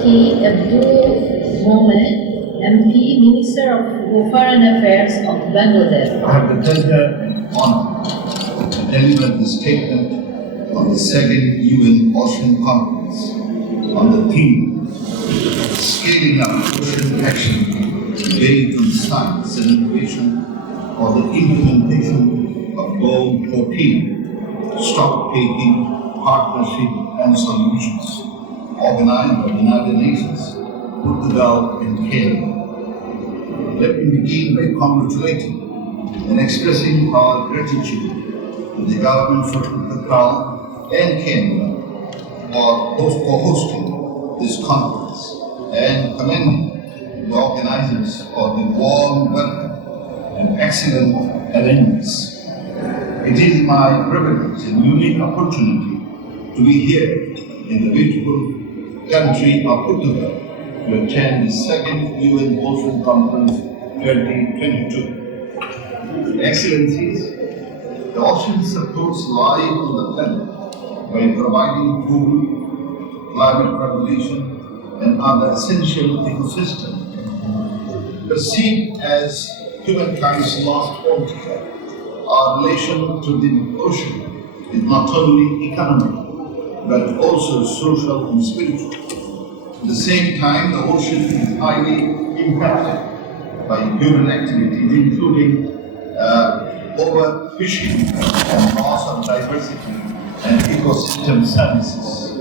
Abdul Momen, MP, Minister of Foreign Affairs of Bangladesh. I have the pleasure and honor to deliver the statement of the second UN Ocean Conference on the theme Scaling Up Ocean Action based on Science and Innovation for the implementation of Goal 14, Stock Taking, Partnership and Solutions, organized by the United Nations, Portugal and Kenya. Let me begin by congratulating and expressing our gratitude to the governments of the Crown and Kenya for hosting this conference and commending the organizers for the warm welcome and excellent arrangements. It is my privilege and unique opportunity to be here in the beautiful country of Portugal to attend the second UN Ocean Conference 2022. Excellencies, the ocean supports life on the planet by providing food, climate regulation, and other essential ecosystems. Perceived as humankind's lost frontier, our relation to the ocean is not only economic, but also social and spiritual. At the same time, the ocean is highly impacted by human activities, including overfishing and loss of diversity and ecosystem services.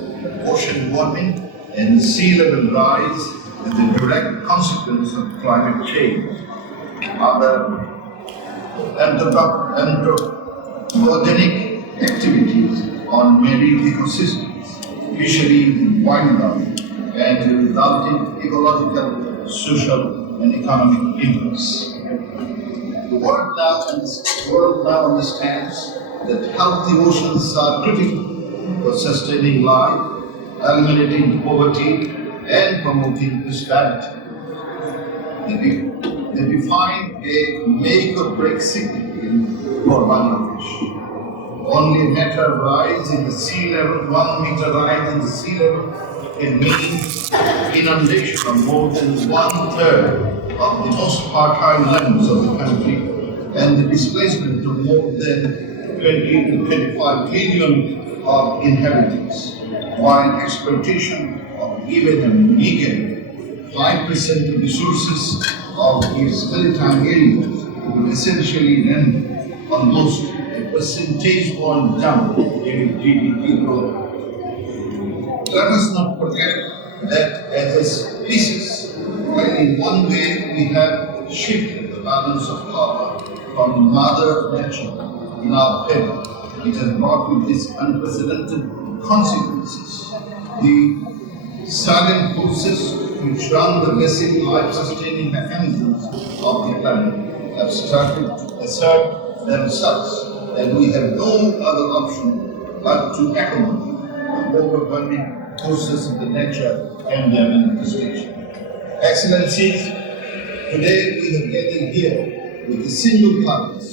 Ocean warming and sea level rise is the direct consequence of climate change. Other anthropogenic activities on marine ecosystems, fisheries and wildlife, and the resulting ecological, social, and economic impacts. The world now understands that healthy oceans are critical for sustaining life, eliminating poverty, and promoting prosperity. They define a make or break significance for Bangladesh. Only a meter rise in the sea level, 1 meter rise in the sea level, can mean inundation of more than 1/3 of the most fertile lands of the country and the displacement of more than 20 to 25 million of inhabitants, while exploitation of even a meager 5% of resources of its maritime areas would essentially render almost a percentage point down in its GDP growth. Let us not forget that as a species, when in one way we have shifted the balance of power from Mother Nature in our favor, it has brought with this unprecedented consequences. The silent forces which run the basic life-sustaining mechanisms of the planet have started to assert themselves, and we have no other option but to accommodate the overwhelming forces of the nature and their manifestation. Excellencies, today we have gathered here with a single purpose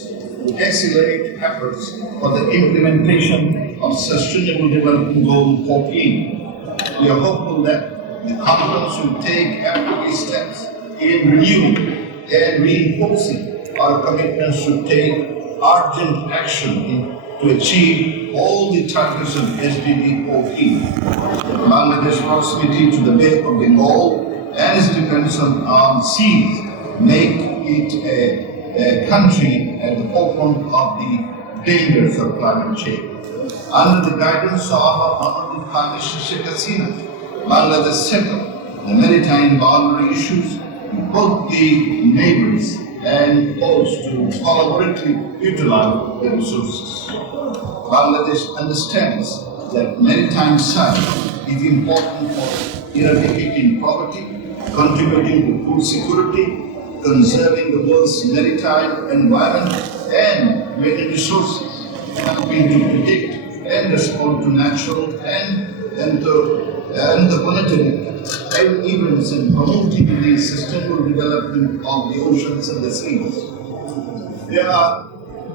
to accelerate efforts for the implementation of Sustainable Development Goal 14. We are hopeful that the conference will take appropriate steps in renewing and reinforcing our commitments to take urgent action to achieve all the targets of SDG 14. Bangladesh's proximity to the Bay of Bengal and its dependence on armed seas make it a country at the forefront of the dangers of climate change. Under the guidance of our Honorable Prime Minister Sheikh Hasina, Bangladesh settled the maritime boundary issues with both the neighbors and poles to collaboratively utilize the resources. Bangladesh understands that maritime science is important for eradicating poverty, contributing to food security, conserving the world's maritime environment and marine resources, helping to predict and respond to natural and the planetary events and promoting the sustainable development of the oceans and the seas. There are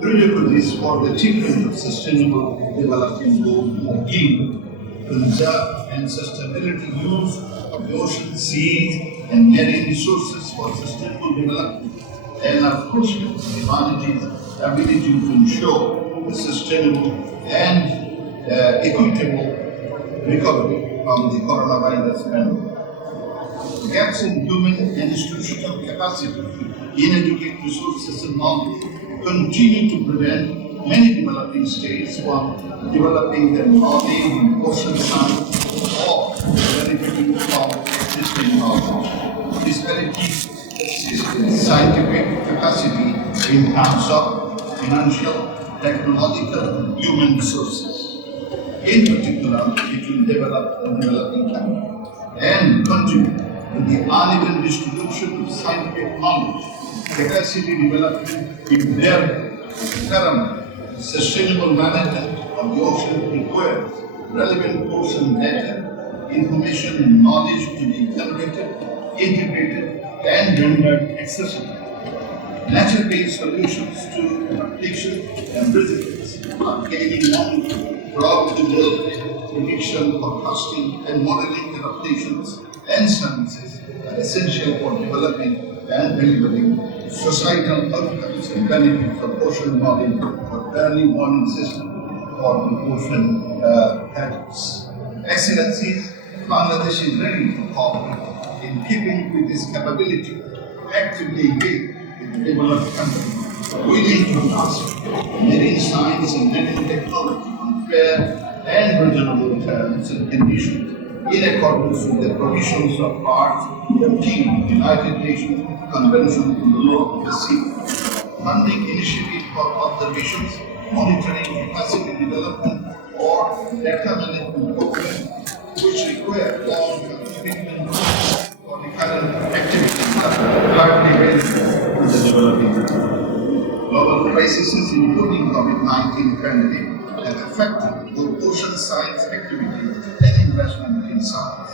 prerequisites for the achievement of Sustainable Development Goal 14. conserve and sustainability use of the ocean, seas, and marine resources for sustainable development, and are crucial to humanity's ability to ensure the sustainable and equitable recovery from the coronavirus pandemic. The gaps in human and institutional capacity in educating resources and knowledge continue to prevent many developing states from developing their knowledge in ocean science or benefiting from existing knowledge. Disparities exist in scientific capacity in terms of financial, technological, and human resources, in particular between developed and developing countries, and contribute to the uneven distribution of scientific knowledge, capacity development in their paramount. Sustainable management of the ocean requires relevant ocean data, information and knowledge to be generated, integrated, and rendered accessible. Nature-based solutions to adaptation and resilience are gaining momentum throughout the world. Prediction, forecasting, and modeling adaptations and sciences are essential for developing and delivering societal outcomes and benefits of ocean knowledge for early warning system for the ocean hazards. Excellencies, Bangladesh is ready to cooperate in keeping with this capability, actively engage with the developed countries, willing to transfer marine science and marine technology on fair and reasonable terms and conditions in accordance with the provisions of Part 13 United Nations Convention on the Law of the Sea. Funding initiatives for observations, monitoring, capacity development, or data management programs which require long-term commitment for the current activities are partly relevant to the developing world. Global crises, including COVID-19 pandemic, have affected both ocean science activities and investment in science.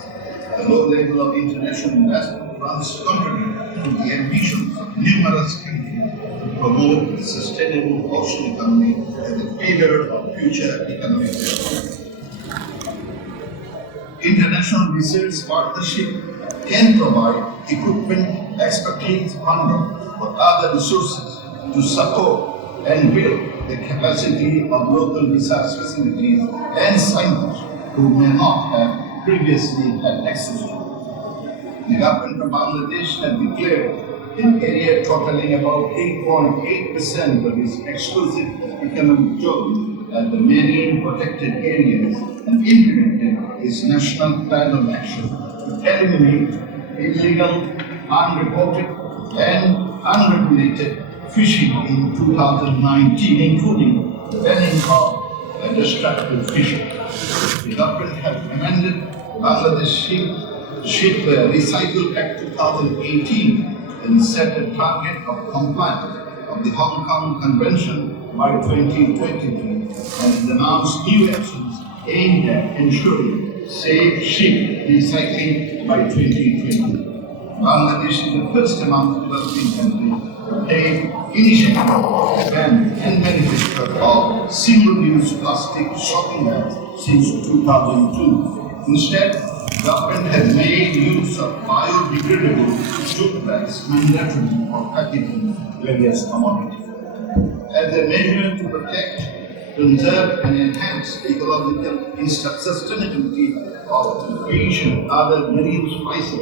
The low level of international investment runs contrary to the ambitions of numerous countries to promote a sustainable ocean economy as a pillar of future economic development. International research partnership can provide equipment, expertise, funding, or other resources to support and build the capacity of local research facilities and scientists who may not have previously had access to it. The government of Bangladesh has declared an area totaling about 8.8% of its exclusive economic zone as the marine protected areas and implemented its national plan of action to eliminate illegal, unreported, and unregulated fishing in 2019, including the banning of destructive fishing. The government has amended Bangladesh Ship Recycle Act 2018 and set a target of compliance of the Hong Kong Convention by 2023 and announced new actions aimed at ensuring safe ship recycling by 2020. Bangladesh is the first among developing countries to take initiative to ban and manufacture of single-use plastic shopping bags since 2002. Instead, government has made use of biodegradable jute bags mandatory for packaging various commodities. As a measure to protect, conserve, and enhance the ecological sustainability of fish and other marine species,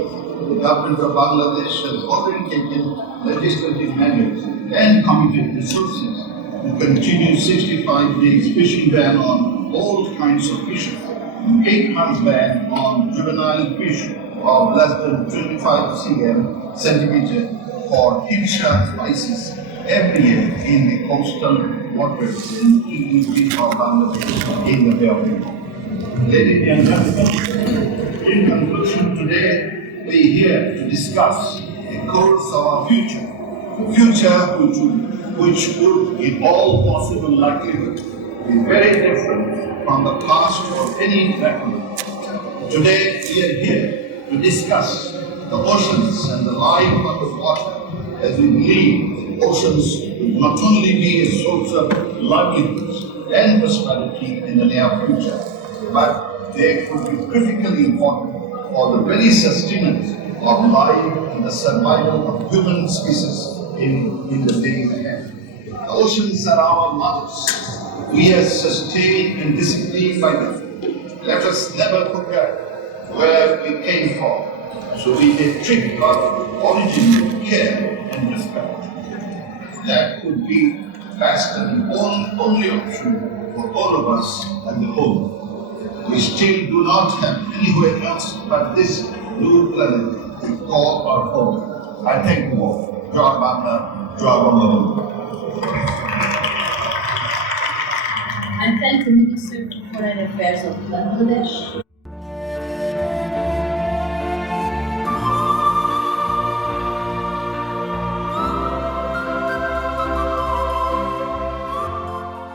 the government of Bangladesh has already taken legislative measures and committed resources to continue 65 days fishing ban on all kinds of fishing, and 8 months ban on juvenile fish of less than 25 centimeter for hipsha species every year in the coastal waters in EEZ of Bangladesh in the Bay of Bengal. Ladies and gentlemen, in conclusion, today we are here to discuss the course of our future, a future which would, in all possible likelihood, be very different from the past or any record. Today we are here to discuss the oceans and the life of the water, as we believe oceans will not only be a source of livelihoods and prosperity in the near future, but they could be critically important for the very sustenance of life and the survival of human species in the days ahead. The oceans are our mothers. We are sustained and disciplined by them. Let us never forget where we came from, so we may treat our origin with care and respect. That could be best and only option for all of us at the home. We still do not have anywhere else but this blue planet we call our home. I thank you all. Joy Bangla, Joy Bangla. I thank the Minister for Foreign Affairs of Bangladesh.